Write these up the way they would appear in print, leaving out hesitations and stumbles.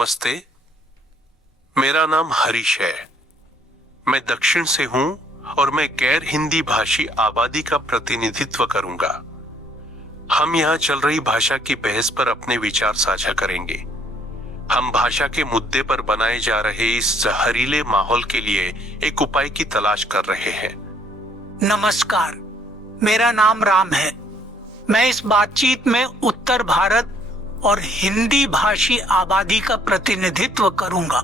नमस्ते, मेरा नाम हरीश है। मैं दक्षिण से हूं और मैं गैर हिंदी भाषी आबादी का प्रतिनिधित्व करूंगा। हम यहाँ चल रही भाषा की बहस पर अपने विचार साझा करेंगे। हम भाषा के मुद्दे पर बनाए जा रहे इस जहरीले माहौल के लिए एक उपाय की तलाश कर रहे हैं। नमस्कार, मेरा नाम राम है। मैं इस बातचीत में उत्तर भारत और हिंदी भाषी आबादी का प्रतिनिधित्व करूंगा।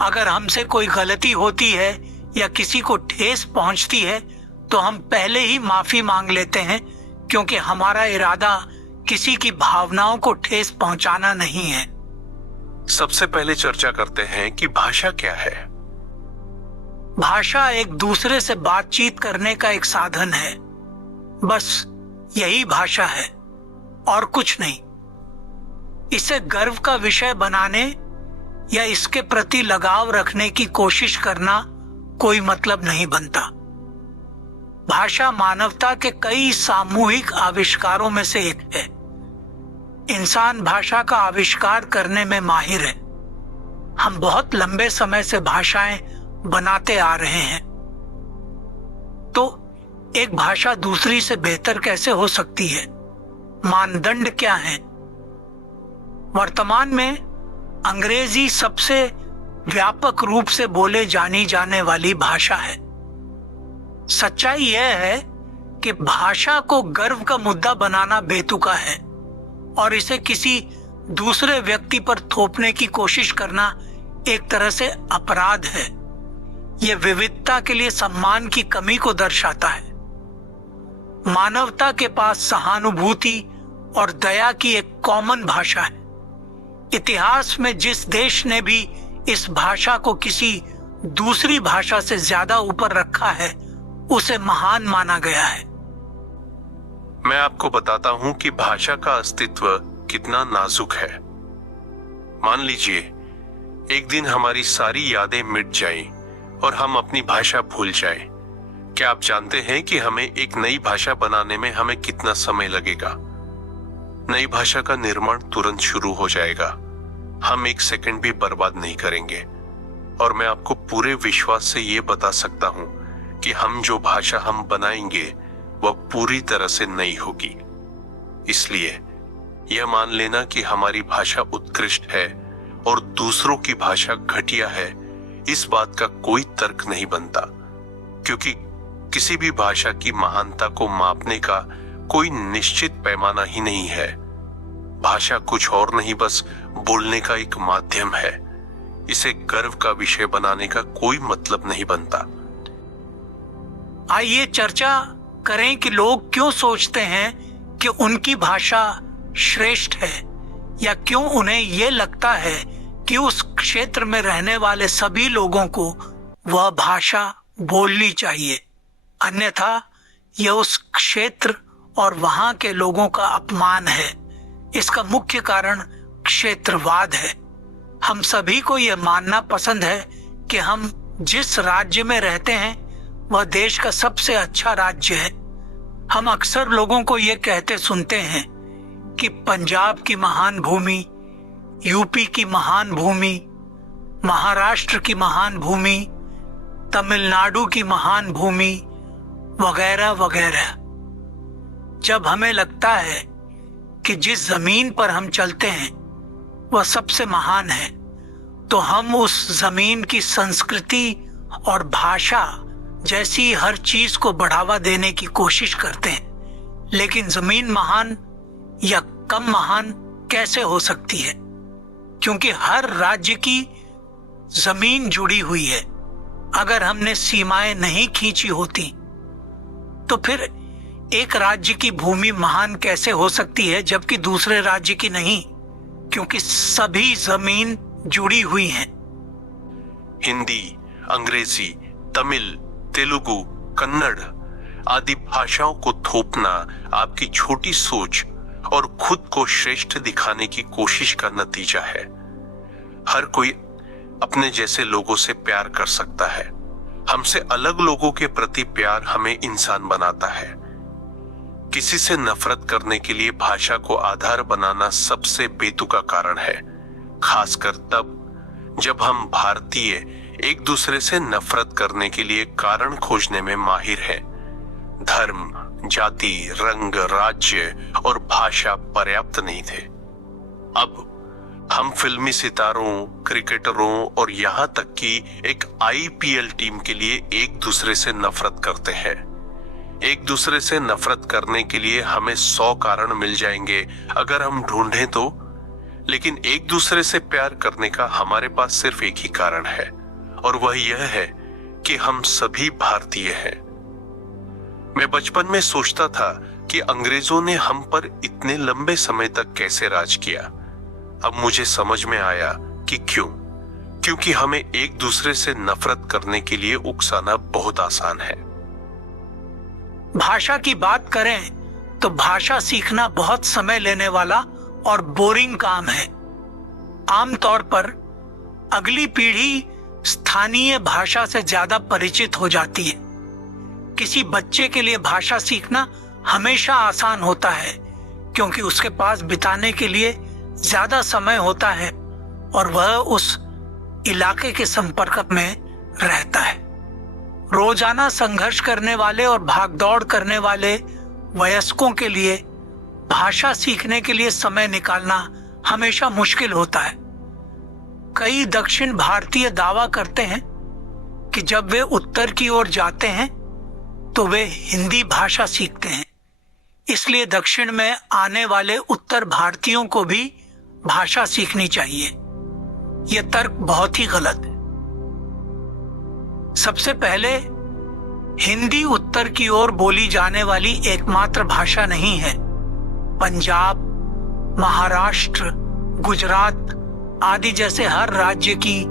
अगर हमसे कोई गलती होती है या किसी को ठेस पहुंचती है तो हम पहले ही माफी मांग लेते हैं, क्योंकि हमारा इरादा किसी की भावनाओं को ठेस पहुंचाना नहीं है। सबसे पहले चर्चा करते हैं कि भाषा क्या है। भाषा एक दूसरे से बातचीत करने का एक साधन है। बस यही भाषा है और कुछ नहीं। इसे गर्व का विषय बनाने या इसके प्रति लगाव रखने की कोशिश करना कोई मतलब नहीं बनता। भाषा मानवता के कई सामूहिक आविष्कारों में से एक है। इंसान भाषा का आविष्कार करने में माहिर है। हम बहुत लंबे समय से भाषाएं बनाते आ रहे हैं। तो एक भाषा दूसरी से बेहतर कैसे हो सकती है? मानदंड क्या है? वर्तमान में अंग्रेजी सबसे व्यापक रूप से बोले जाने वाली भाषा है। सच्चाई यह है कि भाषा को गर्व का मुद्दा बनाना बेतुका है और इसे किसी दूसरे व्यक्ति पर थोपने की कोशिश करना एक तरह से अपराध है। यह विविधता के लिए सम्मान की कमी को दर्शाता है। मानवता के पास सहानुभूति और दया की एक कॉमन भाषा है। इतिहास में जिस देश ने भी इस भाषा को किसी दूसरी भाषा से ज्यादा ऊपर रखा है, उसे महान माना गया है। मैं आपको बताता हूं कि भाषा का अस्तित्व कितना नाजुक है। मान लीजिए एक दिन हमारी सारी यादें मिट जाएं और हम अपनी भाषा भूल जाएं। क्या आप जानते हैं कि हमें एक नई भाषा बनाने में हमें कितना समय लगेगा? नई भाषा का निर्माण तुरंत शुरू हो जाएगा। हम एक सेकंड भी बर्बाद नहीं करेंगे और मैं आपको पूरे विश्वास से ये बता सकता हूं कि हम जो भाषा हम बनाएंगे वह पूरी तरह से नई होगी। इसलिए यह मान लेना कि हमारी भाषा उत्कृष्ट है और दूसरों की भाषा घटिया है, इस बात का कोई तर्क नहीं बनता, क्योंकि किसी भी भाषा की महानता को मापने का कोई निश्चित पैमाना ही नहीं है। भाषा कुछ और नहीं, बस बोलने का एक माध्यम है। इसे गर्व का विषय बनाने का कोई मतलब नहीं बनता। आइए चर्चा करें कि लोग क्यों सोचते हैं कि उनकी भाषा श्रेष्ठ है, या क्यों उन्हें यह लगता है कि उस क्षेत्र में रहने वाले सभी लोगों को वह भाषा बोलनी चाहिए, अन्यथा यह उस क्षेत्र और वहां के लोगों का अपमान है। इसका मुख्य कारण क्षेत्रवाद है। हम सभी को यह मानना पसंद है कि हम जिस राज्य में रहते हैं वह देश का सबसे अच्छा राज्य है। हम अक्सर लोगों को यह कहते सुनते हैं कि पंजाब की महान भूमि, यूपी की महान भूमि, महाराष्ट्र की महान भूमि, तमिलनाडु की महान भूमि, वगैरह वगैरह। जब हमें लगता है कि जिस जमीन पर हम चलते हैं वह सबसे महान है, तो हम उस जमीन की संस्कृति और भाषा जैसी हर चीज को बढ़ावा देने की कोशिश करते हैं। लेकिन जमीन महान या कम महान कैसे हो सकती है? क्योंकि हर राज्य की जमीन जुड़ी हुई है। अगर हमने सीमाएं नहीं खींची होती तो फिर एक राज्य की भूमि महान कैसे हो सकती है जबकि दूसरे राज्य की नहीं? क्योंकि सभी जमीन जुड़ी हुई हैं। हिंदी, अंग्रेजी, तमिल, तेलुगु, कन्नड़ आदि भाषाओं को थोपना आपकी छोटी सोच और खुद को श्रेष्ठ दिखाने की कोशिश का नतीजा है। हर कोई अपने जैसे लोगों से प्यार कर सकता है। हमसे अलग लोगों के प्रति प्यार हमें इंसान बनाता है। किसी से नफरत करने के लिए भाषा को आधार बनाना सबसे बेतुका कारण है। खासकर तब जब हम भारतीय एक दूसरे से नफरत करने के लिए कारण खोजने में माहिर हैं। धर्म, जाति, रंग, राज्य और भाषा पर्याप्त नहीं थे। अब हम फिल्मी सितारों, क्रिकेटरों और यहां तक कि एक आईपीएल टीम के लिए एक दूसरे से नफरत करते हैं। एक दूसरे से नफरत करने के लिए हमें 100 कारण मिल जाएंगे अगर हम ढूंढें तो, लेकिन एक दूसरे से प्यार करने का हमारे पास सिर्फ एक ही कारण है, और वह यह है कि हम सभी भारतीय हैं। मैं बचपन में सोचता था कि अंग्रेजों ने हम पर इतने लंबे समय तक कैसे राज किया। अब मुझे समझ में आया कि क्योंकि हमें एक दूसरे से नफरत करने के लिए उकसाना बहुत आसान है। भाषा की बात करें तो भाषा सीखना बहुत समय लेने वाला और बोरिंग काम है। आमतौर पर अगली पीढ़ी स्थानीय भाषा से ज्यादा परिचित हो जाती है। किसी बच्चे के लिए भाषा सीखना हमेशा आसान होता है क्योंकि उसके पास बिताने के लिए ज्यादा समय होता है और वह उस इलाके के संपर्क में रहता है। रोजाना संघर्ष करने वाले और भागदौड़ करने वाले वयस्कों के लिए भाषा सीखने के लिए समय निकालना हमेशा मुश्किल होता है। कई दक्षिण भारतीय दावा करते हैं कि जब वे उत्तर की ओर जाते हैं तो वे हिंदी भाषा सीखते हैं, इसलिए दक्षिण में आने वाले उत्तर भारतीयों को भी भाषा सीखनी चाहिए। यह तर्क बहुत ही गलत है। सबसे पहले, हिंदी उत्तर की ओर बोली जाने वाली एकमात्र भाषा नहीं है। पंजाब, महाराष्ट्र, गुजरात आदि जैसे हर राज्य की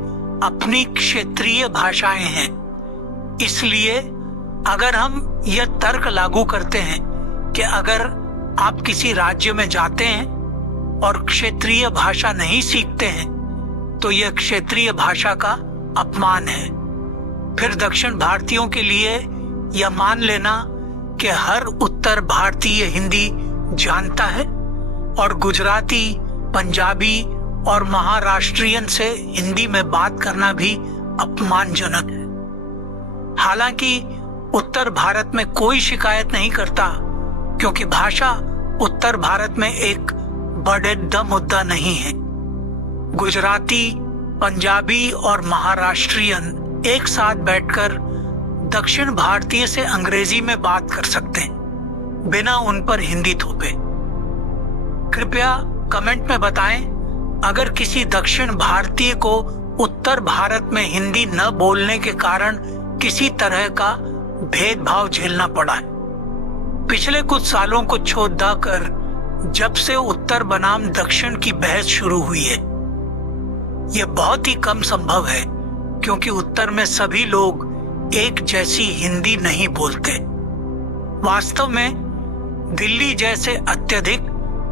अपनी क्षेत्रीय भाषाएं हैं। इसलिए अगर हम यह तर्क लागू करते हैं कि अगर आप किसी राज्य में जाते हैं और क्षेत्रीय भाषा नहीं सीखते हैं तो यह क्षेत्रीय भाषा का अपमान है। फिर दक्षिण भारतीयों के लिए यह मान लेना कि हर उत्तर भारतीय हिंदी जानता है और गुजराती, पंजाबी और महाराष्ट्रियन से हिंदी में बात करना भी अपमानजनक है। हालांकि उत्तर भारत में कोई शिकायत नहीं करता क्योंकि भाषा उत्तर भारत में एक बड़ेदा मुद्दा नहीं है। गुजराती, पंजाबी और महाराष्ट्रियन एक साथ बैठकर दक्षिण भारतीय से अंग्रेजी में बात कर सकते हैं बिना उन पर हिंदी थोपे। कृपया कमेंट में बताएं अगर किसी दक्षिण भारतीय को उत्तर भारत में हिंदी न बोलने के कारण किसी तरह का भेदभाव झेलना पड़ा है। पिछले कुछ सालों को छोड़कर जब से उत्तर बनाम दक्षिण की बहस शुरू हुई है, यह बहुत ही कम संभव है क्योंकि उत्तर में सभी लोग एक जैसी हिंदी नहीं बोलते। वास्तव में दिल्ली जैसे अत्यधिक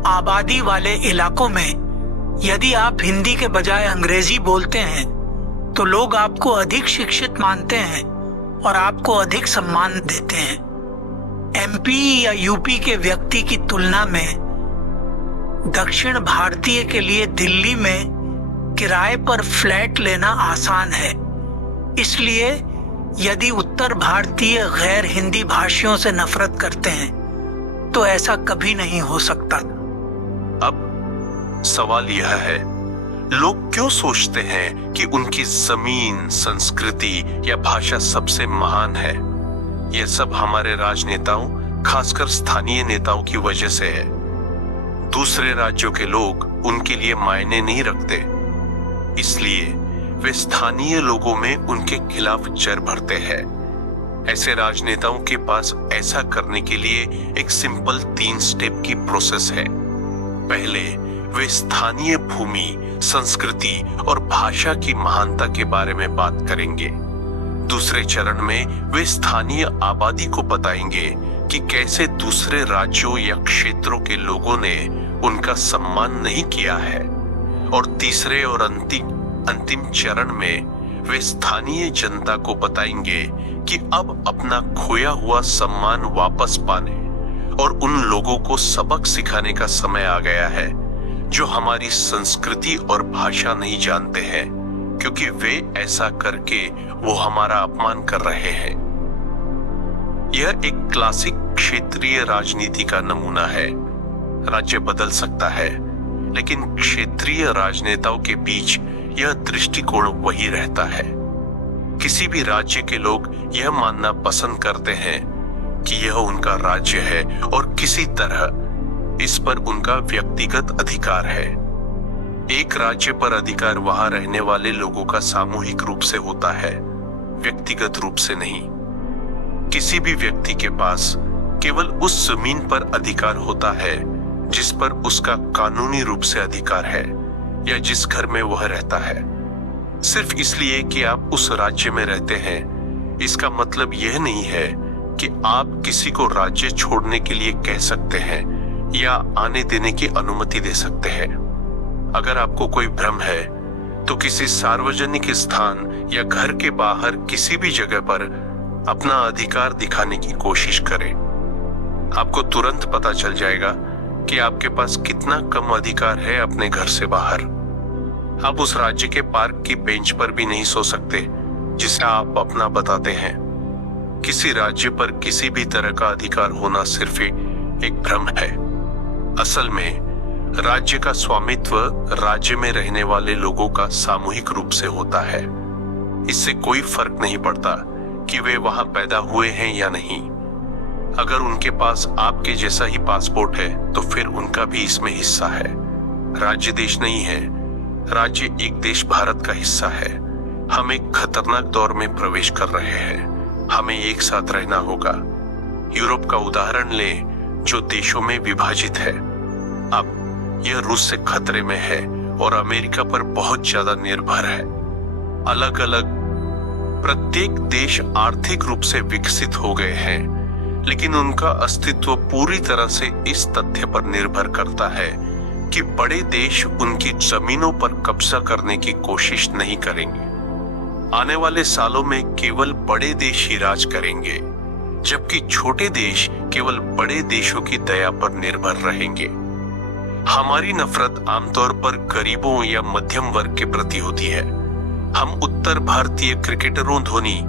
आबादी वाले इलाकों में यदि आप हिंदी के बजाय अंग्रेजी बोलते हैं तो लोग आपको अधिक शिक्षित मानते हैं और आपको अधिक सम्मान देते हैं। एमपी या यूपी के व्यक्ति की तुलना में दक्षिण भारतीय के लिए दिल्ली में किराए पर फ्लैट लेना आसान है। इसलिए यदि उत्तर भारतीय गैर हिंदी भाषियों से नफरत करते हैं तो ऐसा कभी नहीं हो सकता। अब सवाल यह है, लोग क्यों सोचते हैं कि उनकी जमीन, संस्कृति या भाषा सबसे महान है? यह सब हमारे राजनेताओं, खासकर स्थानीय नेताओं की वजह से है। दूसरे राज्यों के लोग उनके लिए मायने नहीं रखते, इसलिए वे स्थानीय लोगों में उनके खिलाफ जर भरते हैं। ऐसे राजनेताओं के पास ऐसा करने के लिए एक सिंपल 3 स्टेप की प्रोसेस है। पहले वे स्थानीय भूमि, संस्कृति और भाषा की महानता के बारे में बात करेंगे। दूसरे चरण में वे स्थानीय आबादी को बताएंगे कि कैसे दूसरे राज्यों या क्षेत्रों के लोगों ने उनका सम्मान नहीं किया है। और तीसरे और अंतिम चरण में वे स्थानीय जनता को बताएंगे कि अब अपना खोया हुआ सम्मान वापस पाने और उन लोगों को सबक सिखाने का समय आ गया है जो हमारी संस्कृति और भाषा नहीं जानते हैं, क्योंकि वे ऐसा करके वो हमारा अपमान कर रहे हैं। यह एक क्लासिक क्षेत्रीय राजनीति का नमूना है। राज्य बदल सकता है, लेकिन क्षेत्रीय राजनेताओं के बीच यह दृष्टिकोण वही रहता है। किसी भी राज्य के लोग यह मानना पसंद करते हैं कि यह उनका राज्य है और किसी तरह इस पर उनका व्यक्तिगत अधिकार है। एक राज्य पर अधिकार वहां रहने वाले लोगों का सामूहिक रूप से होता है, व्यक्तिगत रूप से नहीं। किसी भी व्यक्ति के पास केवल उस जमीन पर अधिकार होता है जिस पर उसका कानूनी रूप से अधिकार है या जिस घर में वह रहता है। सिर्फ इसलिए कि आप उस राज्य में रहते हैं, इसका मतलब यह नहीं है कि आप किसी को राज्य छोड़ने के लिए कह सकते हैं या आने देने की अनुमति दे सकते हैं। अगर आपको कोई भ्रम है तो किसी सार्वजनिक स्थान या घर के बाहर किसी भी जगह पर अपना अधिकार दिखाने की कोशिश करें। आपको तुरंत पता चल जाएगा कि आपके पास कितना कम अधिकार है अपने घर से बाहर। आप उस राज्य के पार्क की बेंच पर भी नहीं सो सकते जिसे आप अपना बताते हैं। किसी राज्य पर किसी भी तरह का अधिकार होना सिर्फ एक भ्रम है। असल में राज्य का स्वामित्व राज्य में रहने वाले लोगों का सामूहिक रूप से होता है। इससे कोई फर्क नहीं पड़ता कि वे वहां पैदा हुए हैं या नहीं। अगर उनके पास आपके जैसा ही पासपोर्ट है तो फिर उनका भी इसमें हिस्सा है। राज्य देश नहीं है, राज्य एक देश भारत का हिस्सा है। हम एक खतरनाक दौर में प्रवेश कर रहे हैं। हमें एक साथ रहना होगा। यूरोप का उदाहरण लें, जो देशों में विभाजित है। अब यह रूस से खतरे में है और अमेरिका पर बहुत ज्यादा निर्भर है। अलग अलग प्रत्येक देश आर्थिक रूप से विकसित हो गए हैं, लेकिन उनका अस्तित्व पूरी तरह से इस तथ्य पर निर्भर करता है कि बड़े देश उनकी जमीनों पर कब्जा करने की कोशिश नहीं करेंगे। आने वाले सालों में केवल बड़े देश ही राज करेंगे, जबकि छोटे देश केवल बड़े देशों की दया पर निर्भर रहेंगे। हमारी नफरत आमतौर पर गरीबों या मध्यम वर्ग के प्रति होती है। हम उत्तर भारतीय क्रिकेटरों धोनी,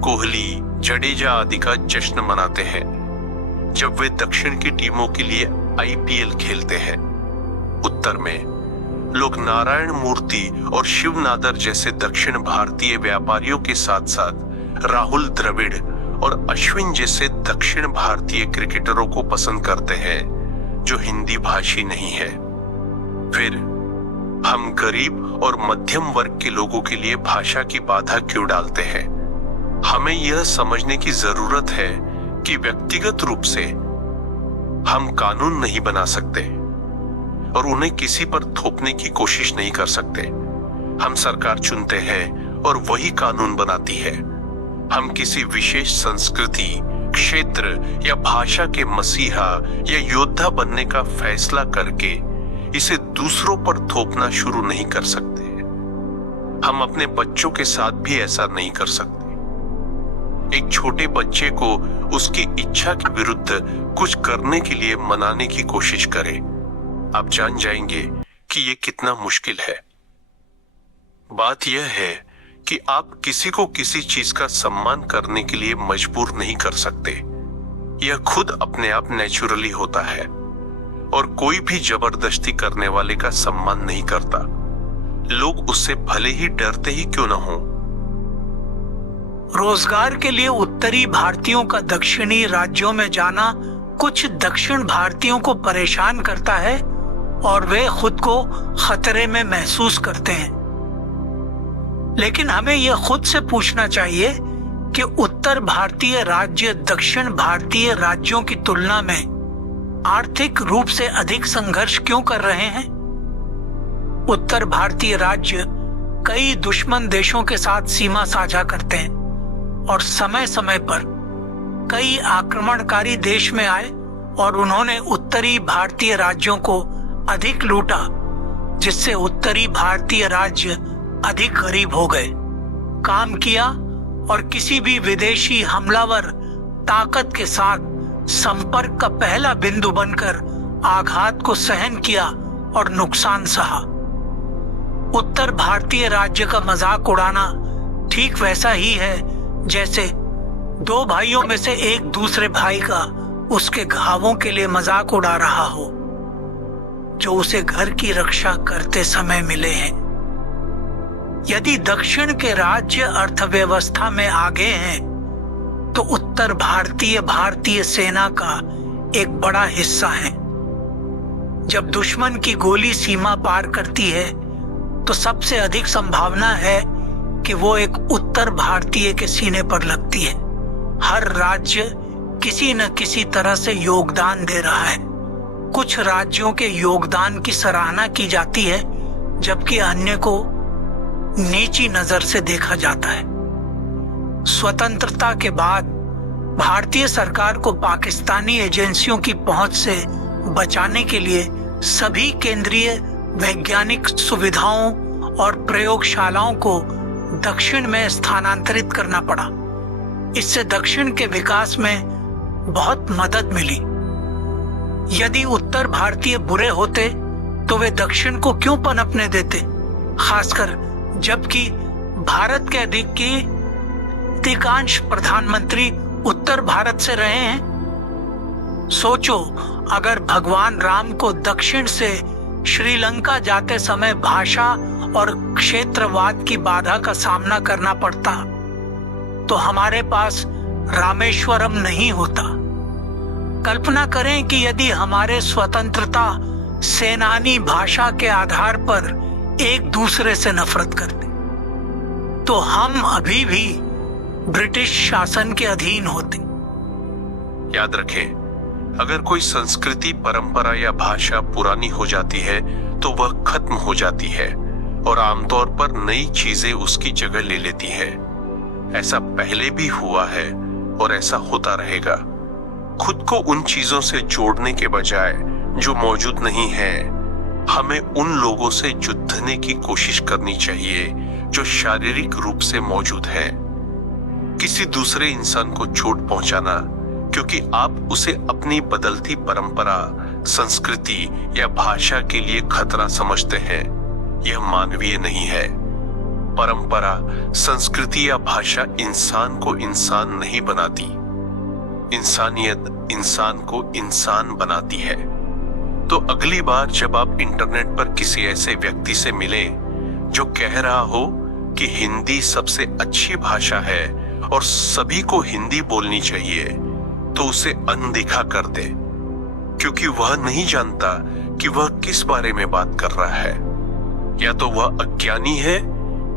कोहली, जडेजा आदि का जश्न मनाते हैं जब वे दक्षिण की टीमों के लिए आईपीएल खेलते हैं। उत्तर में लोग नारायण मूर्ति और शिव नादर जैसे दक्षिण भारतीय व्यापारियों के साथ साथ राहुल द्रविड़ और अश्विन जैसे दक्षिण भारतीय क्रिकेटरों को पसंद करते हैं जो हिंदी भाषी नहीं है। फिर हम गरीब और मध्यम वर्ग के लोगों के लिए भाषा की बाधा क्यों डालते हैं? हमें यह समझने की जरूरत है कि व्यक्तिगत रूप से हम कानून नहीं बना सकते और उन्हें किसी पर थोपने की कोशिश नहीं कर सकते। हम सरकार चुनते हैं और वही कानून बनाती है। हम किसी विशेष संस्कृति, क्षेत्र या भाषा के मसीहा या योद्धा बनने का फैसला करके इसे दूसरों पर थोपना शुरू नहीं कर सकते। हम अपने बच्चों के साथ भी ऐसा नहीं कर सकते। एक छोटे बच्चे को उसकी इच्छा के विरुद्ध कुछ करने के लिए मनाने की कोशिश करें, आप जान जाएंगे कि यह कितना मुश्किल है। बात यह है कि आप किसी को किसी चीज का सम्मान करने के लिए मजबूर नहीं कर सकते। यह खुद अपने आप नेचुरली होता है और कोई भी जबरदस्ती करने वाले का सम्मान नहीं करता, लोग उससे भले ही डरते ही क्यों न हो। रोजगार के लिए उत्तरी भारतीयों का दक्षिणी राज्यों में जाना कुछ दक्षिण भारतीयों को परेशान करता है और वे खुद को खतरे में महसूस करते हैं। लेकिन हमें यह खुद से पूछना चाहिए कि उत्तर भारतीय राज्य दक्षिण भारतीय राज्यों की तुलना में आर्थिक रूप से अधिक संघर्ष क्यों कर रहे हैं? उत्तर भारतीय राज्य कई दुश्मन देशों के साथ सीमा साझा करते हैं और समय समय पर कई आक्रमणकारी देश में आए और उन्होंने उत्तरी भारतीय राज्यों को अधिक लूटा, जिससे उत्तरी भारतीय राज्य अधिक गरीब हो गए, काम किया और किसी भी विदेशी हमलावर ताकत के साथ संपर्क का पहला बिंदु बनकर आघात को सहन किया और नुकसान सहा। उत्तर भारतीय राज्य का मजाक उड़ाना ठीक वैसा ही है जैसे दो भाइयों में से एक दूसरे भाई का उसके घावों के लिए मजाक उड़ा रहा हो जो उसे घर की रक्षा करते समय मिले हैं। यदि दक्षिण के राज्य अर्थव्यवस्था में आगे हैं तो उत्तर भारतीय सेना का एक बड़ा हिस्सा है। जब दुश्मन की गोली सीमा पार करती है तो सबसे अधिक संभावना है कि वो एक उत्तर भारतीय के सीने पर लगती है। हर राज्य किसी न किसी तरह से योगदान दे रहा है। कुछ राज्यों के योगदान की सराहना की जाती है जबकि अन्य को नीची नजर से देखा जाता है। स्वतंत्रता के बाद भारतीय सरकार को पाकिस्तानी एजेंसियों की पहुंच से बचाने के लिए सभी केंद्रीय वैज्ञानिक सुविधाओं और प्रयोगशालाओं को दक्षिण में स्थानांतरित करना पड़ा। इससे दक्षिण के विकास में बहुत मदद मिली। यदि उत्तर भारतीय बुरे होते तो वे दक्षिण को क्यों पनपने देते, खासकर जबकि भारत के अधिकांश प्रधानमंत्री उत्तर भारत से रहे हैं। सोचो, अगर भगवान राम को दक्षिण से श्रीलंका जाते समय भाषा और क्षेत्रवाद की बाधा का सामना करना पड़ता तो हमारे पास रामेश्वरम नहीं होता। कल्पना करें कि यदि हमारे स्वतंत्रता सेनानी भाषा के आधार पर एक दूसरे से नफरत करते तो हम अभी भी ब्रिटिश शासन के अधीन होते। याद रखें, अगर कोई संस्कृति, परंपरा या भाषा पुरानी हो जाती है तो वह खत्म हो जाती है और आमतौर पर नई चीजें उसकी जगह ले लेती है। ऐसा पहले भी हुआ है और ऐसा होता रहेगा। खुद को उन चीजों से जोड़ने के बजाय जो मौजूद नहीं है, हमें उन लोगों से जुड़ने की कोशिश करनी चाहिए जो शारीरिक रूप से मौजूद हैं। किसी दूसरे इंसान को चोट पहुंचाना क्योंकि आप उसे अपनी बदलती परंपरा, संस्कृति या भाषा के लिए खतरा समझते हैं, यह मानवीय नहीं है। परंपरा, संस्कृति या भाषा इंसान को इंसान नहीं बनाती। इंसानियत इंसान को इंसान बनाती है। तो अगली बार जब आप इंटरनेट पर किसी ऐसे व्यक्ति से मिलें जो कह रहा हो कि हिंदी सबसे अच्छी भाषा है और सभी को हिंदी बोलनी चाहिए, तो उसे अनदेखा कर दे, क्योंकि वह नहीं जानता कि वह किस बारे में बात कर रहा है। या तो वह अज्ञानी है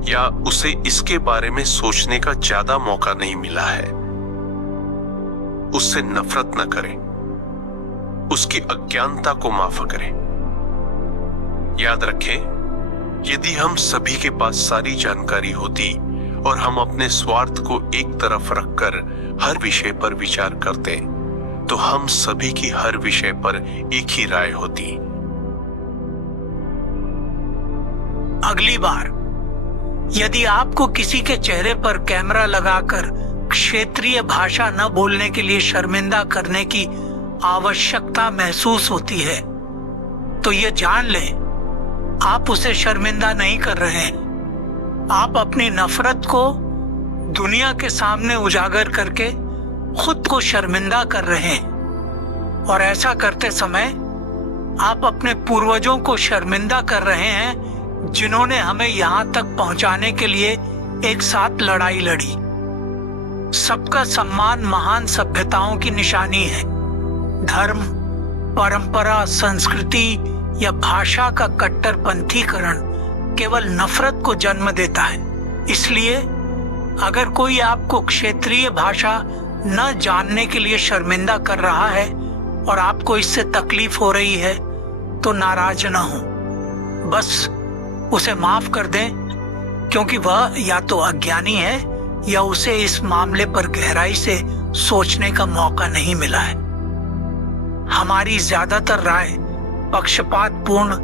या उसे इसके बारे में सोचने का ज्यादा मौका नहीं मिला है। उससे नफरत न करें, उसकी अज्ञानता को माफ करें। याद रखें, यदि हम सभी के पास सारी जानकारी होती और हम अपने स्वार्थ को एक तरफ रखकर हर विषय पर विचार करते तो हम सभी की हर विषय पर एक ही राय होती। अगली बार यदि आपको किसी के चेहरे पर कैमरा लगाकर क्षेत्रीय भाषा न बोलने के लिए शर्मिंदा करने की आवश्यकता महसूस होती है तो ये जान लें, आप उसे शर्मिंदा नहीं कर रहे हैं। आप अपनी नफरत को दुनिया के सामने उजागर करके खुद को शर्मिंदा कर रहे हैं और ऐसा करते समय आप अपने पूर्वजों को शर्मिंदा कर रहे हैं जिन्होंने हमें यहां तक पहुंचाने के लिए एक साथ लड़ाई लड़ी। सबका सम्मान महान सभ्यताओं की निशानी है। धर्म, परंपरा, संस्कृति या भाषा का कट्टरपंथीकरण केवल नफरत को जन्म देता है। इसलिए अगर कोई आपको क्षेत्रीय भाषा न जानने के लिए शर्मिंदा कर रहा है और आपको इससे तकलीफ हो रही है तो नाराज न हो, बस उसे माफ कर दें, क्योंकि वह या तो अज्ञानी है या उसे इस मामले पर गहराई से सोचने का मौका नहीं मिला है। हमारी ज्यादातर राय पक्षपातपूर्ण,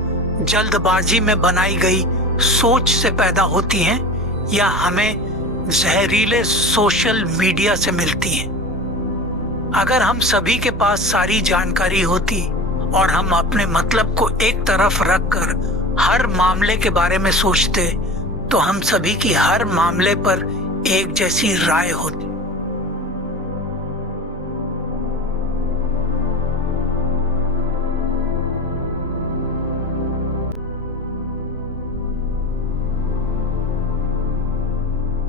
जल्दबाजी में बनाई गई सोच से पैदा होती हैं या हमें जहरीले सोशल मीडिया से मिलती हैं। अगर हम सभी के पास सारी जानकारी होती और हम अपने मतलब को एक तरफ रखकर हर मामले के बारे में सोचते तो हम सभी की हर मामले पर एक जैसी राय होती।